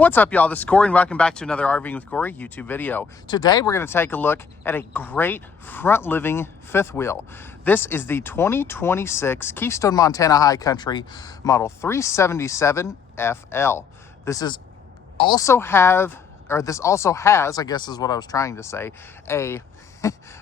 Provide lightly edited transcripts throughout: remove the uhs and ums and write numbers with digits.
What's up, y'all? This is Corey and welcome back to another RVing with Corey YouTube video. Today we're going to take a look at a great front living fifth wheel. This is the 2026 Keystone Montana High Country Model 377 FL. This also has, I guess is what I was trying to say, a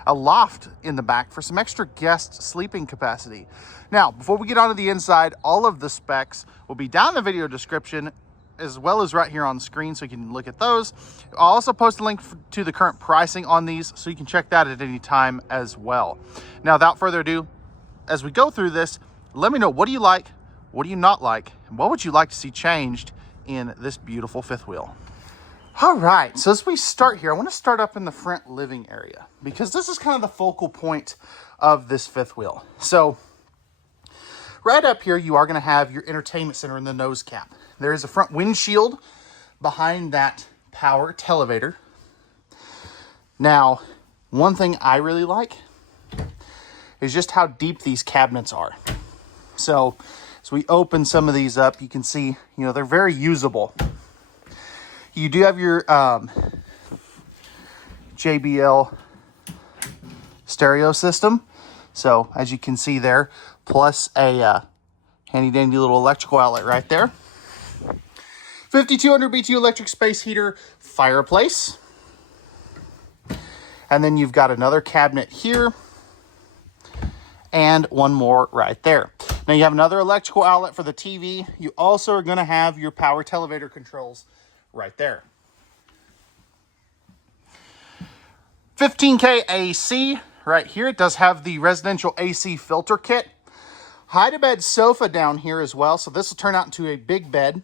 loft in the back for some extra guest sleeping capacity. Now, before we get onto the inside, all of the specs will be down in the video description as well as right here on screen, so you can look at those. I'll also post a link to the current pricing on these, so you can check that at any time as well. Now, without further ado, as we go through this, let me know, what do you like, what do you not like, and what would you like to see changed in this beautiful fifth wheel? All right, so as we start here, I want to start up in the front living area, because this is kind of the focal point of this fifth wheel. So right up here, you are going to have your entertainment center in the nose cap. There is a front windshield behind that power televator. Now, one thing I really like is just how deep these cabinets are. So as we open some of these up, you can see, they're very usable. You do have your JBL stereo system. So as you can see there, plus a handy dandy little electrical outlet right there. 5200 BTU electric space heater, fireplace. And then you've got another cabinet here and one more right there. Now you have another electrical outlet for the TV. You also are going to have your power televator controls right there. 15K AC right here. It does have the residential AC filter kit. Hide-a-bed sofa down here as well. So this will turn out into a big bed.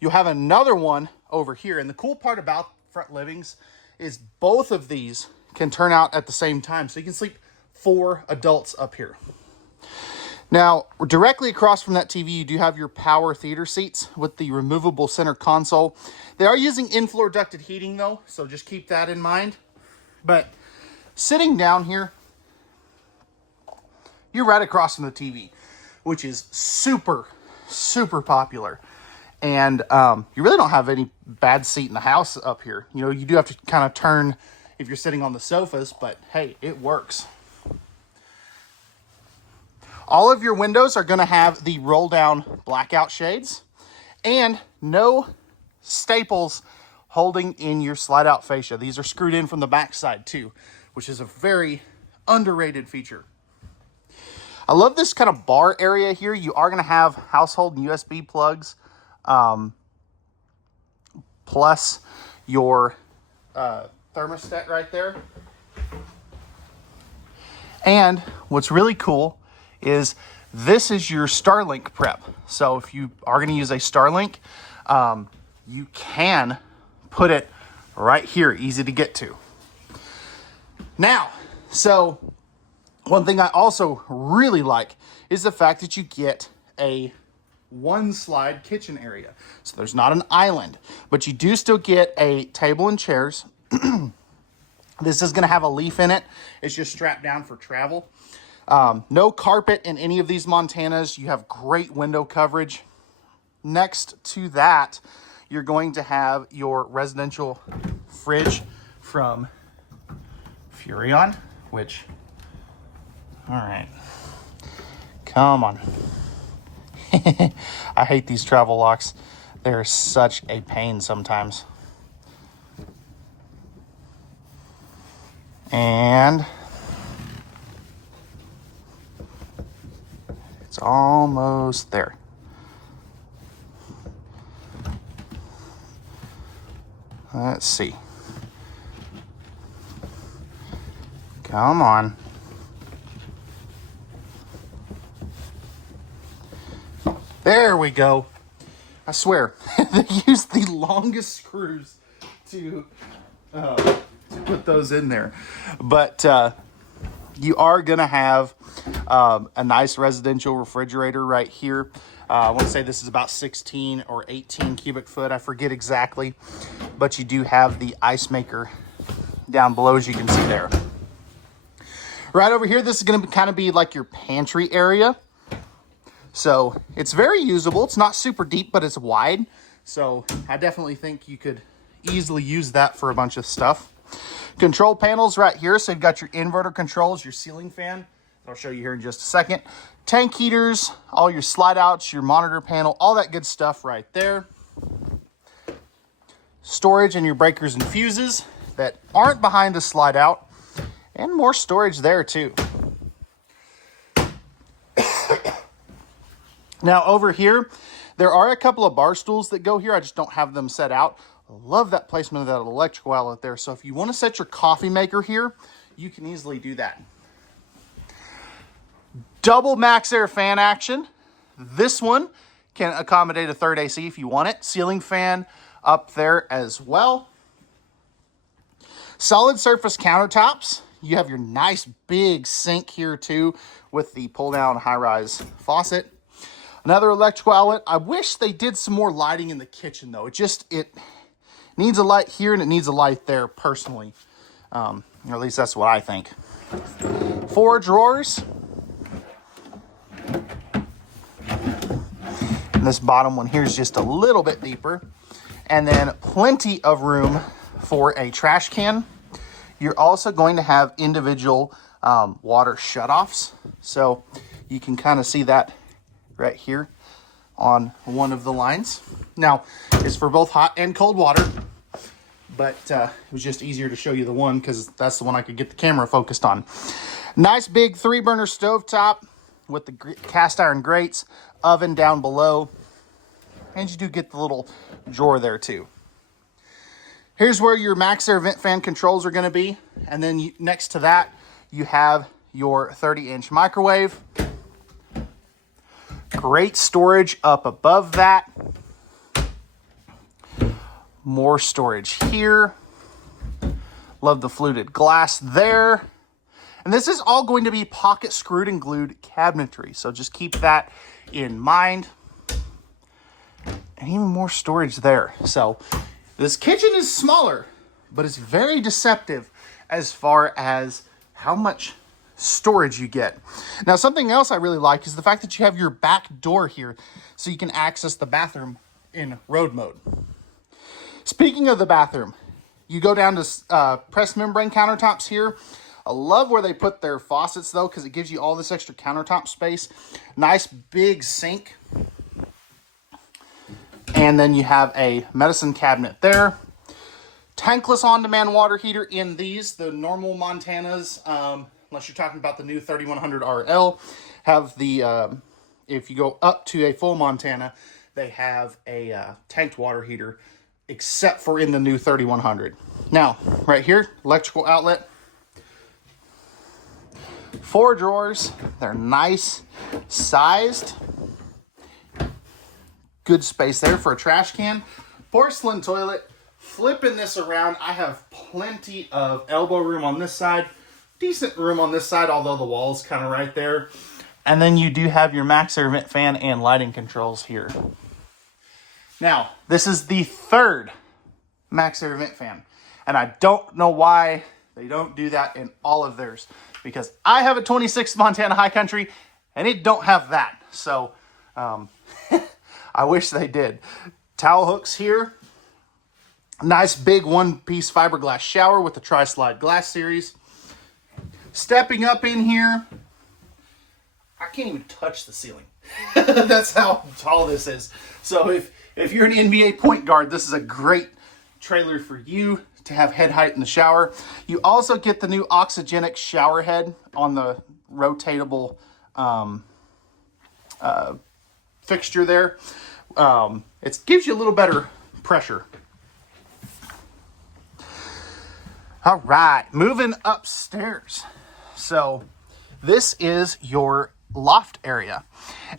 You'll have another one over here. And the cool part about front livings is both of these can turn out at the same time. So you can sleep 4 adults up here. Now, directly across from that TV, you do have your power theater seats with the removable center console. They are using in-floor ducted heating though, so just keep that in mind. But sitting down here, you're right across from the TV, which is super, super popular. And you really don't have any bad seat in the house up here. You do have to kind of turn if you're sitting on the sofas, but hey, it works. All of your windows are going to have the roll down blackout shades and no staples holding in your slide out fascia. These are screwed in from the back side too, which is a very underrated feature. I love this kind of bar area here. You are going to have household and USB plugs, plus your thermostat right there. And what's really cool is this is your Starlink prep. So if you are going to use a Starlink, you can put it right here, easy to get to. Now, so one thing I also really like is the fact that you get a one slide kitchen area. So there's not an island, but you do still get a table and chairs. This is going to have a leaf in it. It's just strapped down for travel. No carpet in any of these Montanas. You have great window coverage. Next to that, you're going to have your residential fridge from Furrion, which, all right, come on. I hate these travel locks. They're such a pain sometimes. And it's almost there. Let's see. Come on. There we go. I swear, they use the longest screws to put those in there. But you are going to have a nice residential refrigerator right here. I want to say this is about 16 or 18 cubic foot. I forget exactly. But you do have the ice maker down below, as you can see there. Right over here, this is going to kind of be like your pantry area. So it's very usable. It's not super deep, but it's wide. So I definitely think you could easily use that for a bunch of stuff. Control panels right here. So you've got your inverter controls, your ceiling fan. I'll show you here in just a second. Tank heaters, all your slide outs, your monitor panel, all that good stuff right there. Storage and your breakers and fuses that aren't behind the slide out, and more storage there too. Now over here, there are a couple of bar stools that go here. I just don't have them set out. I love that placement of that electrical outlet there. So if you want to set your coffee maker here, you can easily do that. Double max air fan action. This one can accommodate a third AC if you want it. Ceiling fan up there as well. Solid surface countertops. You have your nice big sink here too with the pull down high rise faucet. Another electrical outlet. I wish they did some more lighting in the kitchen though. It needs a light here and it needs a light there personally. Or at least that's what I think. 4 drawers. And this bottom one here is just a little bit deeper. And then plenty of room for a trash can. You're also going to have individual water shutoffs. So you can kind of see that right here on one of the lines. Now, it's for both hot and cold water, but it was just easier to show you the one because that's the one I could get the camera focused on. Nice big 3-burner stovetop with the cast iron grates, oven down below, and you do get the little drawer there too. Here's where your max air vent fan controls are going to be, and then next to that you have your 30-inch microwave. Great storage up above that. More storage here. Love the fluted glass there. And this is all going to be pocket screwed and glued cabinetry. So just keep that in mind. And even more storage there. So this kitchen is smaller, but it's very deceptive as far as how much storage you get. Now, something else I really like is the fact that you have your back door here so you can access the bathroom in road mode. Speaking of the bathroom, you go down to pressed membrane countertops here. I love where they put their faucets though, because it gives you all this extra countertop space. Nice big sink. And then you have a medicine cabinet there. Tankless on-demand water heater in these. The normal Montanas, unless you're talking about the new 3100 RL, have the, if you go up to a full Montana, they have a tanked water heater, except for in the new 3100. Now, right here, electrical outlet. 4 drawers. They're nice sized. Good space there for a trash can. Porcelain toilet. Flipping this around, I have plenty of elbow room on this side. Decent room on this side, although the wall's kind of right there. And then you do have your max air vent fan and lighting controls here. Now, this is the 3rd max air vent fan. And I don't know why they don't do that in all of theirs. Because I have a 26 Montana High Country and it don't have that. So, I wish they did. Towel hooks here. Nice big 1-piece fiberglass shower with the tri-slide glass series. Stepping up in here. I can't even touch the ceiling. That's how tall this is. So if you're an NBA point guard, this is a great trailer for you to have head height in the shower. You also get the new oxygenic shower head on the rotatable fixture there. It gives you a little better pressure. All right, moving upstairs. So this is your loft area.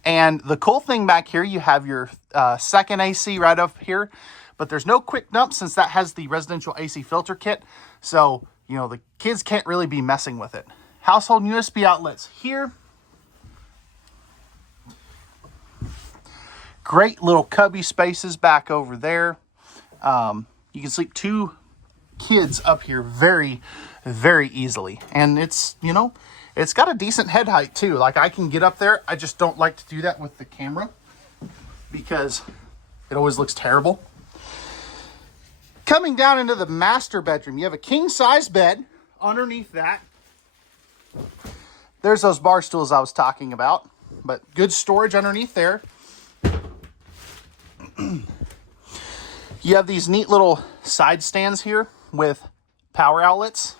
And the cool thing back here, you have your second AC right up here, but there's no quick dump since that has the residential AC filter kit. So, you know, the kids can't really be messing with it. Household USB outlets here. Great little cubby spaces back over there. You can sleep 2 kids up here very, very easily. And it's, you know, it's got a decent head height too. Like I can get up there. I just don't like to do that with the camera because It always looks terrible. Coming down into the master bedroom, you have a king-size bed. Underneath that, there's those bar stools I was talking about, but good storage underneath there. You have these neat little side stands here with power outlets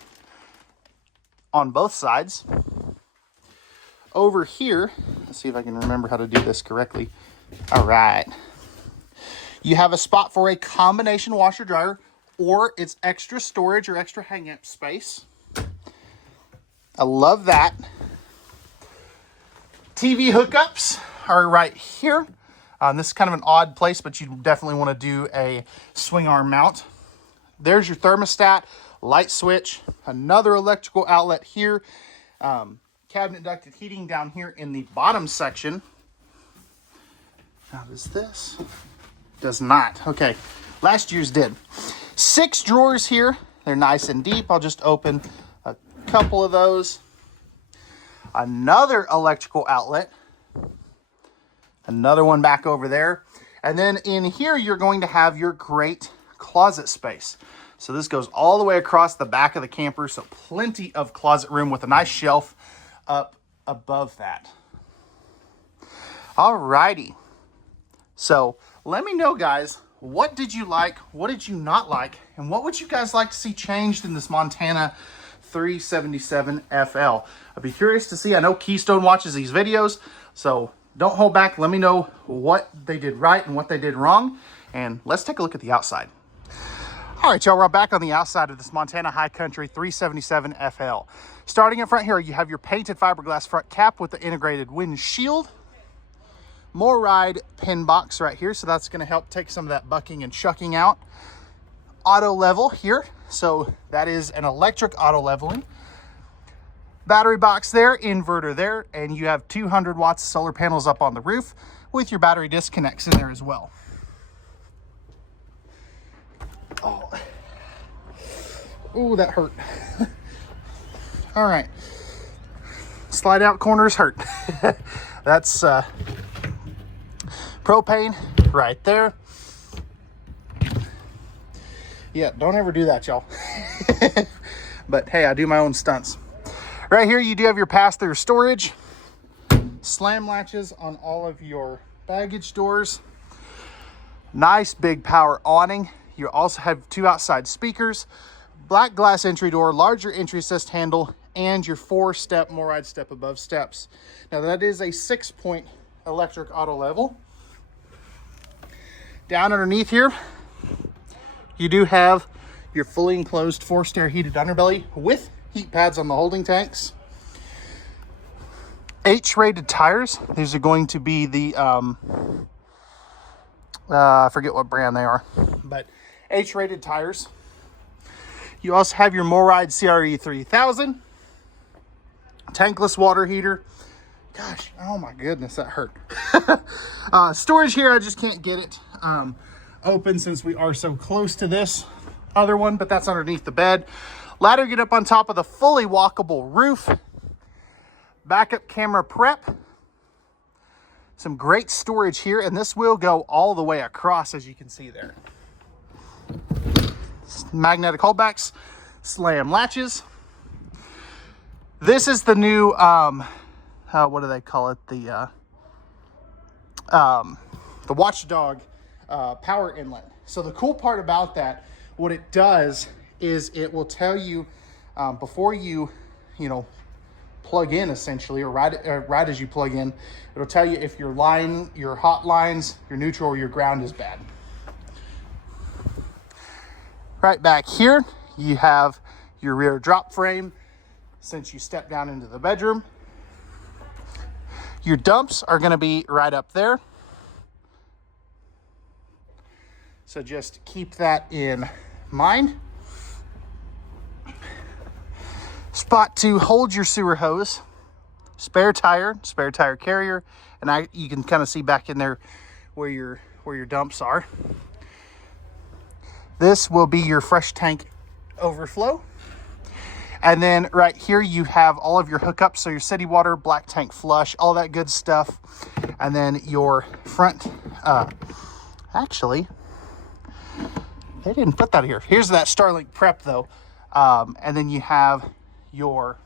on both sides. Over here, let's see if I can remember how to do this correctly. All right. You have a spot for a combination washer dryer, or it's extra storage or extra hang-up space. I love that. TV hookups are right here. This is kind of an odd place, but you definitely want to do a swing arm mount. There's your thermostat, light switch, another electrical outlet here, cabinet ducted heating down here in the bottom section. How does this? Does not. Okay, last year's did. 6 drawers here. They're nice and deep. I'll just open a couple of those. Another electrical outlet. Another one back over there. And then in here, you're going to have your great closet space. So this goes all the way across the back of the camper. So plenty of closet room with a nice shelf up above that. Alrighty. So let me know, guys, what did you like? What did you not like? And what would you guys like to see changed in this Montana 377 FL? I'd be curious to see. I know Keystone watches these videos, so don't hold back. Let me know what they did right and what they did wrong. And let's take a look at the outside. All right, y'all, we're back on the outside of this Montana High Country 377 FL. Starting in front here, you have your painted fiberglass front cap with the integrated windshield. More ride pin box right here, so that's going to help take some of that bucking and shucking out. Auto level here, so that is an electric auto leveling. Battery box there, inverter there, and you have 200 watts of solar panels up on the roof with your battery disconnects in there as well. Oh, ooh, that hurt. All right, slide out corners hurt. That's propane right there. Yeah, don't ever do that, y'all. But hey, I do my own stunts. Right here, you do have your pass-through storage, slam latches on all of your baggage doors, nice big power awning. You also have 2 outside speakers, black glass entry door, larger entry assist handle, and your 4-step MORryde step above steps. Now that is a 6-point electric auto level. Down underneath here, you do have your fully enclosed forced air heated underbelly with heat pads on the holding tanks. H-rated tires. These are going to be the, I forget what brand they are, but H-rated tires. You also have your MORryde CRE 3000. Tankless water heater. Gosh, oh my goodness, that hurt. Storage here, I just can't get it open since we are so close to this other one, but that's underneath the bed. Ladder get up on top of the fully walkable roof. Backup camera prep. Some great storage here, and this will go all the way across, as you can see there. Magnetic holdbacks, slam latches. This is the new, what do they call it? The Watchdog power inlet. So the cool part about that, what it does is it will tell you before you plug in, essentially, or right as you plug in, it'll tell you if your hot lines, your neutral, or your ground is bad. Right back here, you have your rear drop frame since you step down into the bedroom. Your dumps are going to be right up there. So just keep that in mind. Spot to hold your sewer hose, spare tire carrier, and you can kind of see back in there where your dumps are. This will be your fresh tank overflow. And then right here you have all of your hookups, so your city water, black tank flush, all that good stuff. And then your front Actually, they didn't put that here. Here's that Starlink prep though. And then you have your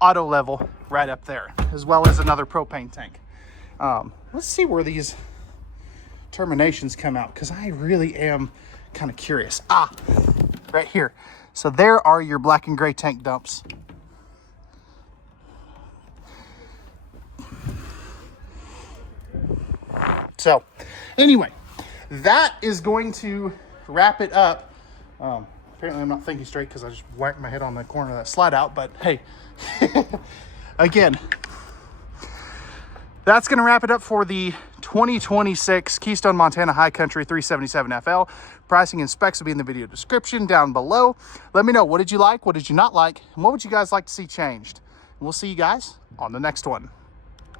auto level right up there, as well as another propane tank. Let's see where these terminations come out, because I really am kind of curious. Right here. So there are your black and gray tank dumps. So anyway, that is going to wrap it up. Apparently I'm not thinking straight because I just whacked my head on the corner of that slide out, but hey, again, that's going to wrap it up for the 2026 Keystone Montana High Country 377 FL. Pricing and specs will be in the video description down below. Let me know, what did you like? What did you not like? And what would you guys like to see changed? And we'll see you guys on the next one.